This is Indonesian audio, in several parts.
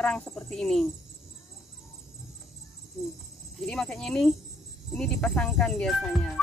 terang seperti ini. Jadi makanya ini dipasangkan biasanya.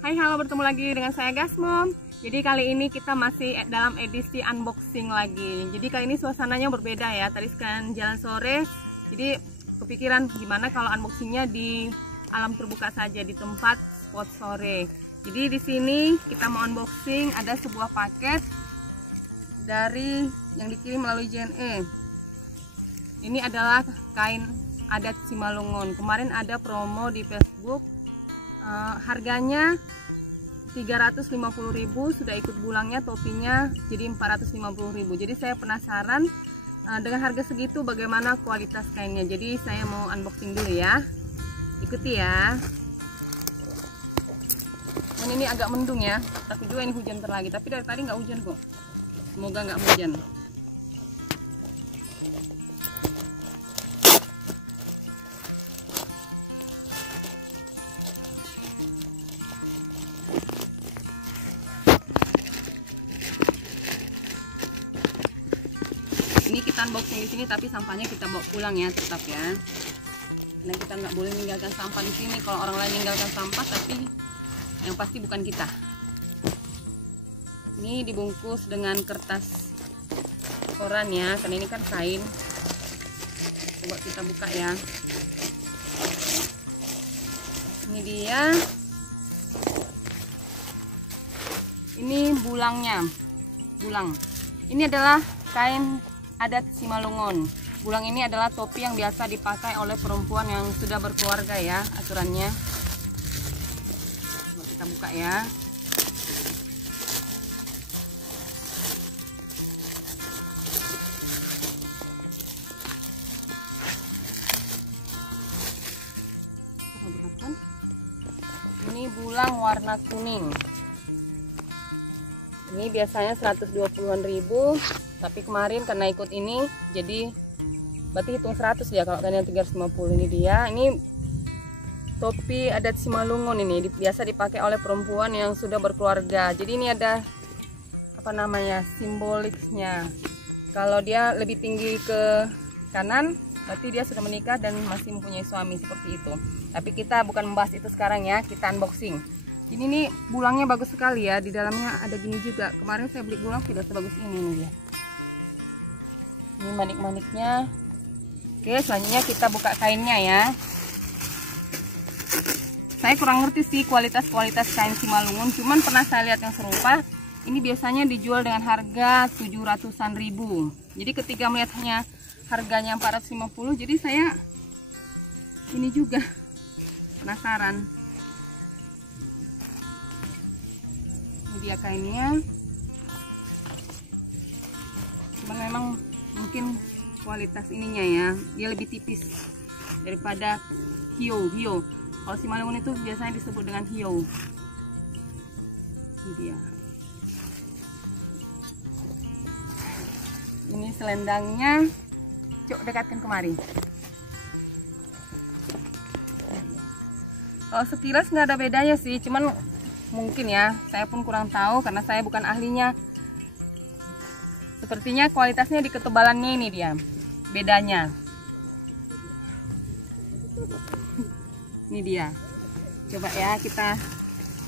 Hai, halo, bertemu lagi dengan saya Gasmom. Jadi kali ini kita masih dalam edisi unboxing lagi. Jadi kali ini suasananya berbeda ya. Tadi sekarang jalan sore, jadi kepikiran gimana kalau unboxingnya di alam terbuka saja, di tempat spot sore. Jadi di sini kita mau unboxing ada sebuah paket dari yang dikirim melalui JNE. Ini adalah kain adat Simalungun. Kemarin ada promo di Facebook, harganya 350.000, sudah ikut bulangnya, topinya jadi 450.000. Jadi saya penasaran dengan harga segitu bagaimana kualitas kainnya. Jadi saya mau unboxing dulu ya. Ikuti ya. Ini agak mendung ya. Takut juga ini hujan lagi. Tapi dari tadi nggak hujan kok. Semoga nggak hujan. Ini kita unboxing di sini, tapi sampahnya kita bawa pulang ya, tetap ya. Karena kita nggak boleh meninggalkan sampah di sini. Kalau orang lain meninggalkan sampah, tapi yang pasti bukan kita. Ini dibungkus dengan kertas koran ya, karena ini kan kain. Coba kita buka ya. Ini dia. Ini bulangnya. Bulang. Ini adalah kain adat Simalungun. Bulang ini adalah topi yang biasa dipakai oleh perempuan yang sudah berkeluarga ya, aturannya. Coba kita buka ya. Ini bulang warna kuning. Ini biasanya 120.000, tapi kemarin karena ikut ini jadi berarti hitung 100 ya, kalau kalian 350. Ini dia. Ini topi adat Simalungun, ini biasa dipakai oleh perempuan yang sudah berkeluarga. Jadi ini ada apa namanya, simboliknya. Kalau dia lebih tinggi ke kanan berarti dia sudah menikah dan masih mempunyai suami, seperti itu. Tapi kita bukan membahas itu sekarang ya, kita unboxing. Ini nih bulangnya bagus sekali ya, di dalamnya ada gini juga. Kemarin saya beli bulang tidak sebagus ini nih ya. Ini manik-maniknya. Oke, selanjutnya kita buka kainnya ya. Saya kurang ngerti sih kualitas kain Simalungun, cuman pernah saya lihat yang serupa. Ini biasanya dijual dengan harga 700-an ribu. Jadi ketika melihatnya harganya 450, jadi saya ini juga penasaran. Ini dia kainnya. Cuman memang mungkin kualitas ininya ya, dia lebih tipis daripada hio. Kalau Simalungun itu biasanya disebut dengan hio. Ini dia. Ini selendangnya. Cuk, dekatkan kemari. Kalau sekilas nggak ada bedanya sih, cuman mungkin ya, saya pun kurang tahu karena saya bukan ahlinya. Sepertinya kualitasnya di ketebalannya ini dia bedanya. Ini dia. Coba ya, kita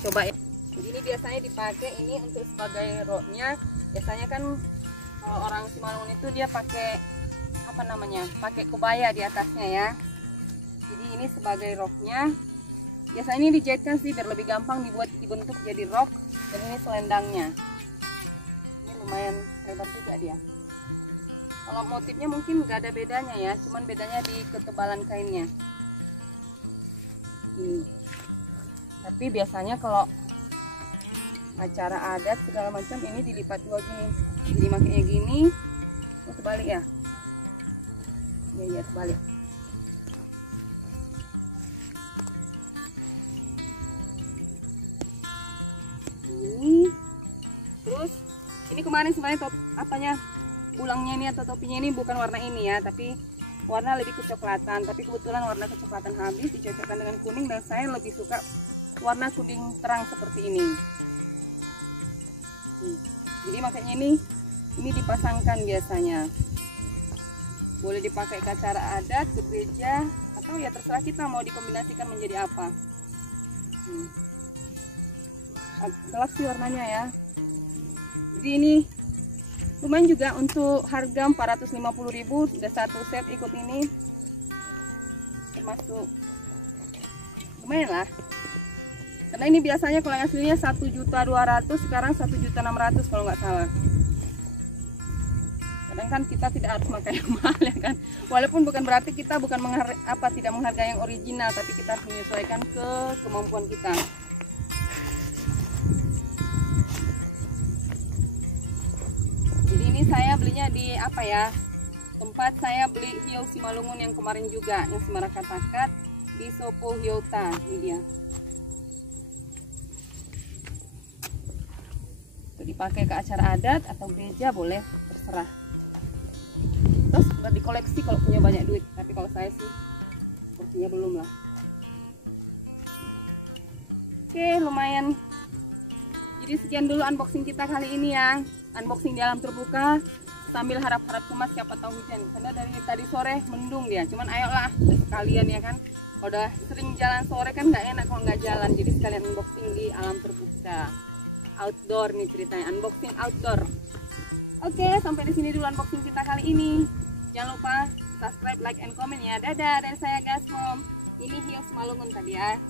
coba ya. Ini biasanya dipakai ini untuk sebagai roknya. Biasanya kan kalau orang Simalungun itu dia pakai apa namanya, pakai kebaya di atasnya ya. Jadi ini sebagai roknya. Biasanya ini dijahitkan sih biar lebih gampang dibentuk jadi rok. Dan ini selendangnya. Ini lumayan lebar juga dia. Kalau motifnya mungkin nggak ada bedanya ya, cuman bedanya di ketebalan kainnya. Tapi biasanya kalau acara adat segala macam ini dilipat dua gini. Jadi makanya gini. Oh, sebalik ya. Ya sebalik. Ini terus ini kemarin sebenarnya bulangnya ini atau topinya ini bukan warna ini ya, tapi warna lebih kecoklatan, tapi kebetulan warna kecoklatan habis, dicocokkan dengan kuning, dan saya lebih suka warna kuning terang seperti ini. Jadi makanya ini dipasangkan biasanya. Boleh dipakai ke acara adat, ke gereja, atau ya terserah kita mau dikombinasikan menjadi apa. Gelap sih warnanya ya. Jadi ini lumayan juga untuk harga 450.000, sudah satu set ikut ini, termasuk lumayan lah. Karena ini biasanya kalau yang aslinya 1.200.000, sekarang 1.600.000 kalau nggak salah. Kadang kan kita tidak harus pakai yang mahal ya kan. Walaupun bukan berarti kita tidak menghargai yang original, tapi kita harus menyesuaikan ke kemampuan kita. Jadi ini saya belinya di tempat saya beli hiau Simalungun yang kemarin juga, yang Semarang-Katakat di Sopo Hyota. Ini dia. Itu dipakai ke acara adat atau gereja boleh, terserah. Terus buat dikoleksi kalau punya banyak duit, tapi kalau saya sih sepertinya belum lah. Oke, lumayan. Jadi sekian dulu unboxing kita kali ini ya. Unboxing di alam terbuka sambil harap-harap cemas siapa tahu hujan, karena dari tadi sore mendung dia. Cuman ayolah sekalian ya kan, kalau udah sering jalan sore kan nggak enak kalau nggak jalan, jadi sekalian unboxing di alam terbuka, outdoor nih ceritanya, unboxing outdoor. Oke, sampai di sini dulu unboxing kita kali ini. Jangan lupa subscribe, like, and comment ya. Dadah, dan saya Gasmom. Ini hiau Simalungun tadi ya.